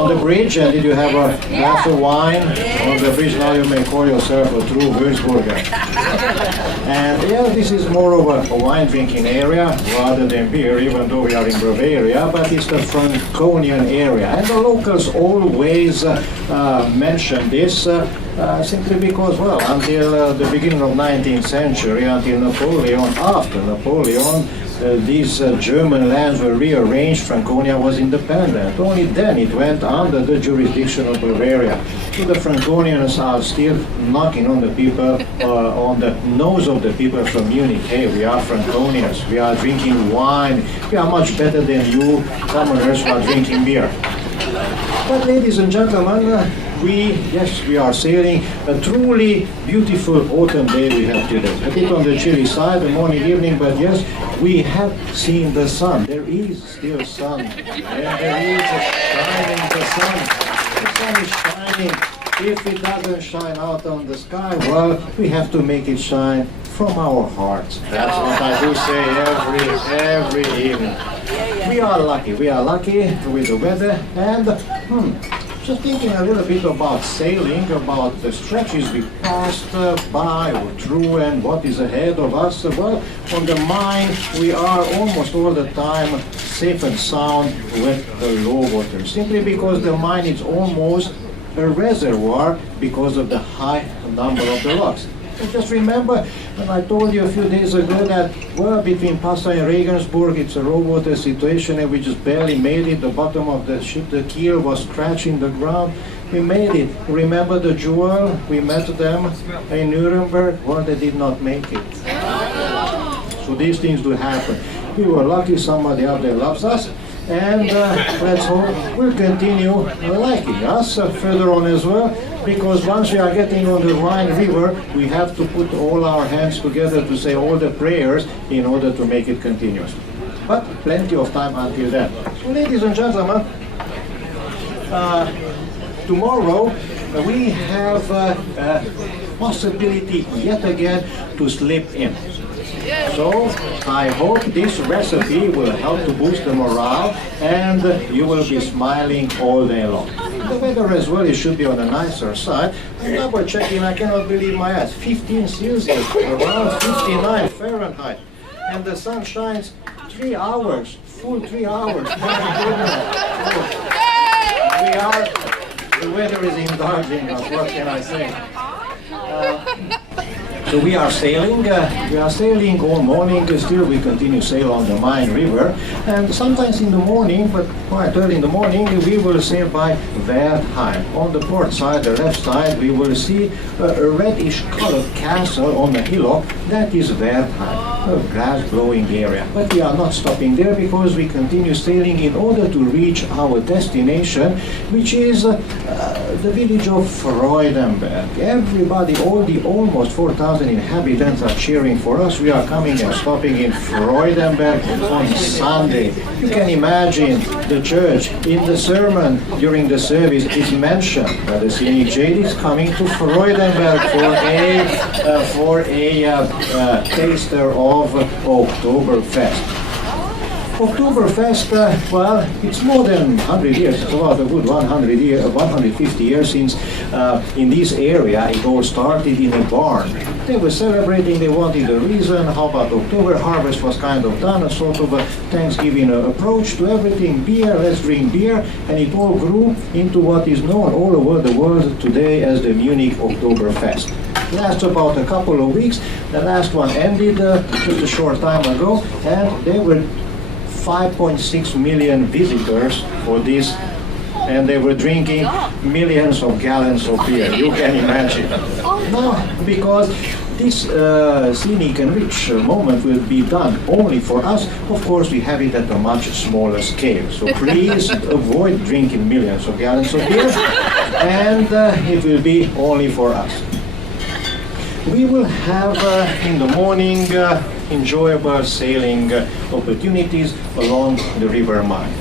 on the bridge, and did you have a glass of wine on the bridge? Now you may call yourself a true Würzburger. And yeah, this is more of a wine drinking area rather than beer, even though we are in Bavaria, but it's the Franconian area. And the locals always mention this simply because, well, until the beginning of 19th century, until Napoleon, after Napoleon, these German lands were rearranged, Franconia was independent. Only then it went under the jurisdiction of Bavaria. So the Franconians are still knocking on the people, on the nose of the people from Munich. Hey, we are Franconians, we are drinking wine, we are much better than you commoners who are drinking beer. But ladies and gentlemen, we are sailing a truly beautiful autumn day we have today. A bit on the chilly side, the morning, evening, but yes, we have seen the sun. There is still sun. And there is shining the sun. The sun is shining. If it doesn't shine out on the sky, well, we have to make it shine from our hearts. That's what I do say every evening. We are lucky with the weather, and just thinking a little bit about sailing, about the stretches we passed by or through and what is ahead of us. Well, on the Main, we are almost all the time safe and sound with the low water, simply because the Main is almost a reservoir because of the high number of the rocks. And just remember when I told you a few days ago that, well, between Passau and Regensburg it's a low water situation and we just barely made it. The bottom of the ship, the keel was scratching the ground. We made it. Remember the Jewel? We met them in Nuremberg. Well, they did not make it. So these things do happen. We were lucky somebody out there loves us. And let's hope we'll continue liking us further on as well, because once we are getting on the Rhine River, we have to put all our hands together to say all the prayers in order to make it continuous. But plenty of time until then. So ladies and gentlemen, tomorrow we have a possibility yet again to slip in. So I hope this recipe will help to boost the morale and you will be smiling all day long. The weather as well, it should be on the nicer side. I'm double checking, I cannot believe my eyes. 15 Celsius, around 59 Fahrenheit. And the sun shines 3 hours, full 3 hours. My goodness. The weather is indulging us, what can I say? So we are sailing all morning, still we continue sail on the Main River, and sometimes in the morning, but quite early in the morning, we will sail by Wertheim. On the port side, the left side, we will see a reddish colored castle on the hillock. That is Wertheim, a glass-blowing area. But we are not stopping there because we continue sailing in order to reach our destination, which is the village of Freudenberg. Everybody, all the almost 4,000 inhabitants are cheering for us. We are coming and stopping in Freudenberg on Sunday. You can imagine the church in the sermon during the service is mentioned that the Scenic Jade is coming to Freudenberg for a taster of Oktoberfest. Oktoberfest, well, it's more than 100 years, it's about a good 150 years since in this area it all started in a barn. They were celebrating, they wanted a reason. How about October? Harvest was kind of done, a sort of a Thanksgiving approach to everything. Beer, let's drink beer, and it all grew into what is known all over the world today as the Munich Oktoberfest. Lasts about a couple of weeks. The last one ended just a short time ago, and there were 5.6 million visitors for this, and they were drinking millions of gallons of beer. You can imagine. No, because this scenic and rich moment will be done only for us. Of course, we have it at a much smaller scale. So please avoid drinking millions of gallons of beer, and it will be only for us. We will have in the morning enjoyable sailing opportunities along the River Main.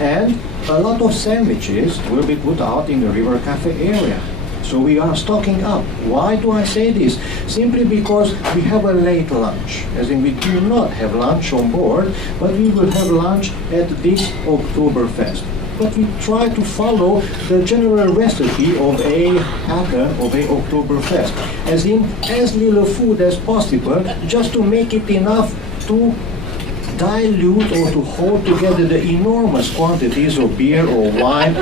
And a lot of sandwiches will be put out in the River Cafe area. So we are stocking up. Why do I say this? Simply because we have a late lunch. As in, we do not have lunch on board, but we will have lunch at this Oktoberfest. but we try to follow the general recipe of a pattern of a Oktoberfest. As in, as little food as possible, just to make it enough to dilute or to hold together the enormous quantities of beer or wine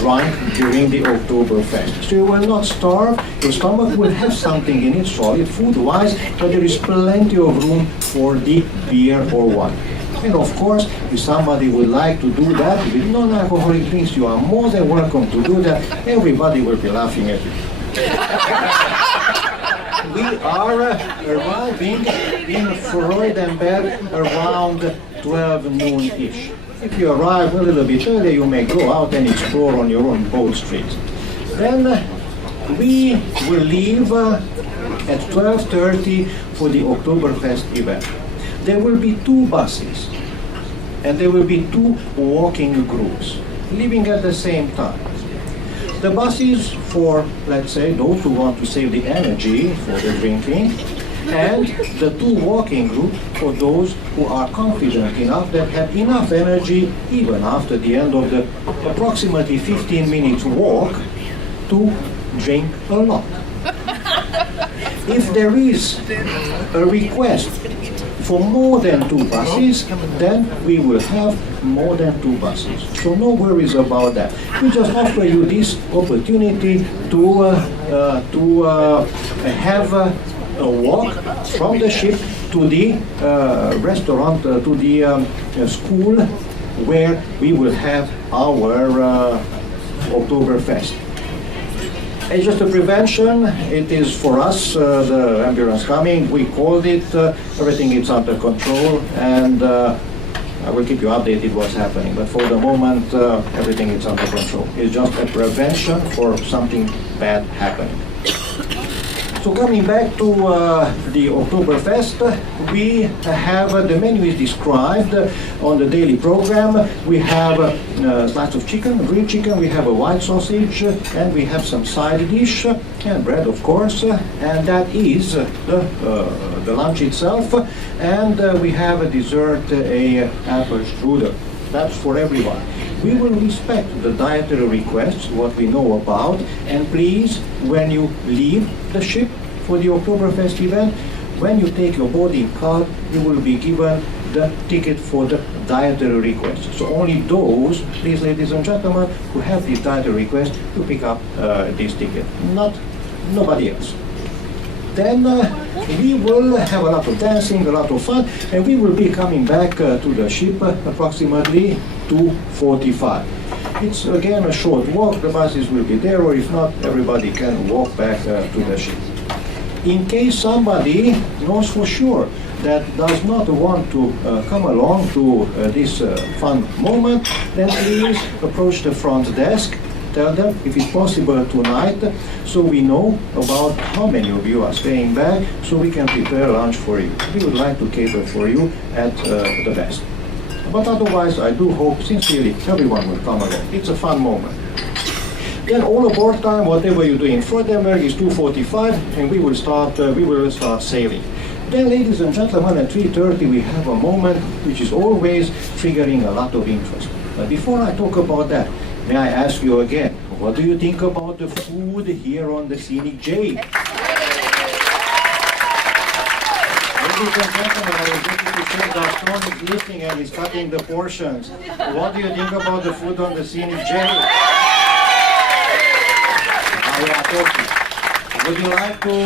drunk during the Oktoberfest. So you will not starve, your stomach will have something in it, solid food-wise, but there is plenty of room for the beer or wine. And of course, if somebody would like to do that with non-alcoholic drinks, you are more than welcome to do that. Everybody will be laughing at you. We are arriving in Freudenberg around 12 noon-ish. If you arrive a little bit earlier, you may go out and explore on your own boat streets. Then we will leave at 12:30 for the Oktoberfest event. There will be 2 buses, and there will be 2 walking groups, leaving at the same time. The buses for, let's say, those who want to save the energy for the drinking, and the 2 walking groups for those who are confident enough, that have enough energy, even after the end of the approximately 15 minutes walk, to drink a lot. If there is a request for more than 2 buses, then we will have more than 2 buses. So no worries about that. We just offer you this opportunity to have a walk from the ship to the restaurant, to the school where we will have our Oktoberfest. It's just a prevention. It is for us, the ambulance coming. We called it. Everything is under control, and I will keep you updated what's happening. But for the moment, everything is under control. It's just a prevention for something bad happening. So coming back to the Oktoberfest, we have the menu is described on the daily program. We have slice of chicken, grilled chicken, we have a white sausage, and we have some side dish, and bread of course, and that is the lunch itself. And we have a dessert, a apple strudel. That's for everyone. We will respect the dietary requests, what we know about, and please, when you leave the ship for the Oktoberfest event, when you take your boarding card, you will be given the ticket for the dietary request. So only those, please ladies and gentlemen, who have this dietary request to pick up this ticket, not nobody else. Then we will have a lot of dancing, a lot of fun, and we will be coming back to the ship approximately 2:45. It's again a short walk, the buses will be there, or if not, everybody can walk back to the ship. In case somebody knows for sure that does not want to come along to this fun moment, then please approach the front desk. Tell them if it's possible tonight, so we know about how many of you are staying back, so we can prepare lunch for you. We would like to cater for you at the best. But otherwise, I do hope sincerely everyone will come along. It's a fun moment. Then all aboard time, whatever you do in Freudenberg is 2:45, and we will start sailing. Then, ladies and gentlemen, at 3:30 we have a moment which is always triggering a lot of interest. But before I talk about that, may I ask you again, what do you think about the food here on the Scenic Jade? Ladies and gentlemen, I was looking to say that Stone is listening and is cutting the portions. What do you think about the food on the Scenic Jade? Would you like to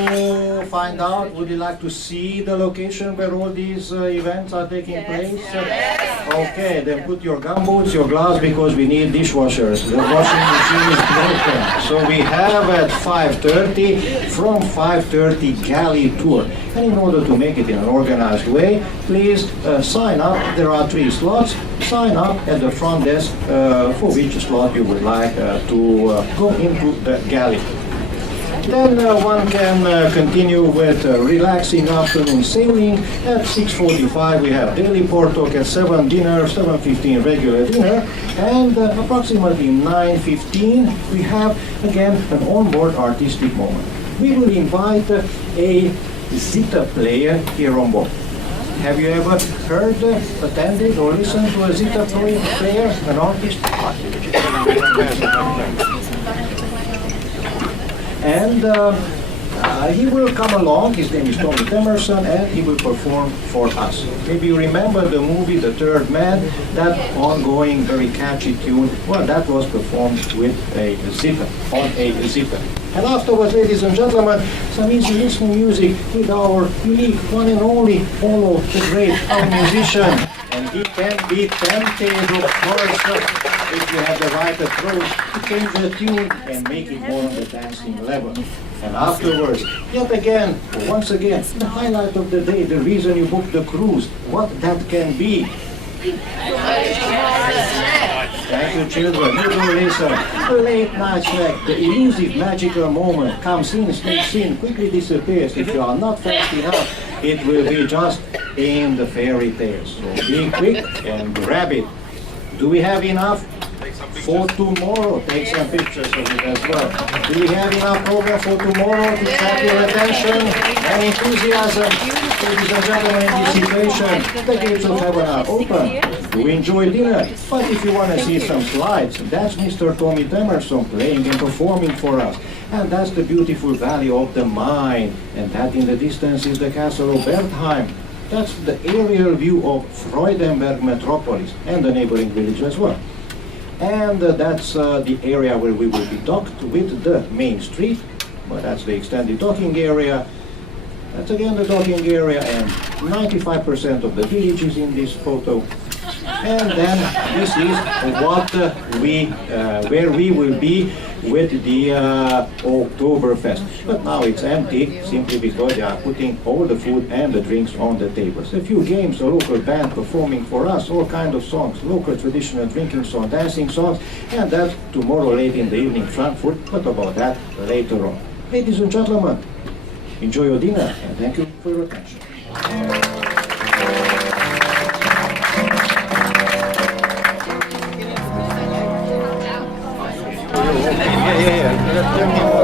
find out, would you like to see the location where all these events are taking place? Yes. Okay, then put your gumboots, your gloves, because we need dishwashers. The washing machine is broken. So we have at 5:30, from 5:30 galley tour. And in order to make it in an organized way, please sign up. There are 3 slots. Sign up at the front desk for which slot you would like to go into the galley. Then one can continue with relaxing afternoon sailing. At 6:45 we have daily port talk, at 7 dinner, 7:15 regular dinner, and approximately 9:15 we have again an onboard artistic moment. We will invite a zither player here on board. Have you ever heard, attended, or listened to a zither player, an artist? And he will come along, his name is Tommy Temerson, and he will perform for us. Maybe you remember the movie The Third Man, that ongoing, very catchy tune, well, that was performed with a zither, on a zither. And afterwards, ladies and gentlemen, some easy listening music with our unique, one and only Polo, the great, our musician. And he can be tempted, of course, if you have the right approach, to change the tune and make it more on the dancing level. And afterwards, yet again, once again, the highlight of the day, the reason you booked the cruise, what that can be. Thank you, children. You do listen. The late night snack, the elusive magical moment comes in, sneaks in, quickly disappears. If you are not fast enough, it will be just in the fairy tales. So be quick and grab it. Do we have enough? For tomorrow, take some pictures of it as well. Do we have enough program for tomorrow to trap your attention and enthusiasm? Ladies and gentlemen, in this situation, the gates of heaven are open. Do enjoy dinner, but if you want to see some slides, that's Mr. Tommy Temerson playing and performing for us. And that's the beautiful valley of the Main, and that in the distance is the castle of Bertheim. That's the aerial view of Freudenberg metropolis and the neighboring village as well. And that's the area where we will be docked with the main street, but that's the extended docking area. That's again the docking area, and 95% of the village is in this photo. And then this is what where we will be with the Oktoberfest. But now it's empty, simply because they are putting all the food and the drinks on the tables. A few games, a local band performing for us, all kinds of songs, local traditional drinking songs, dancing songs, and that tomorrow late in the evening, Frankfurt, but about that later on. Ladies and gentlemen, enjoy your dinner, and thank you for your attention. Yeah.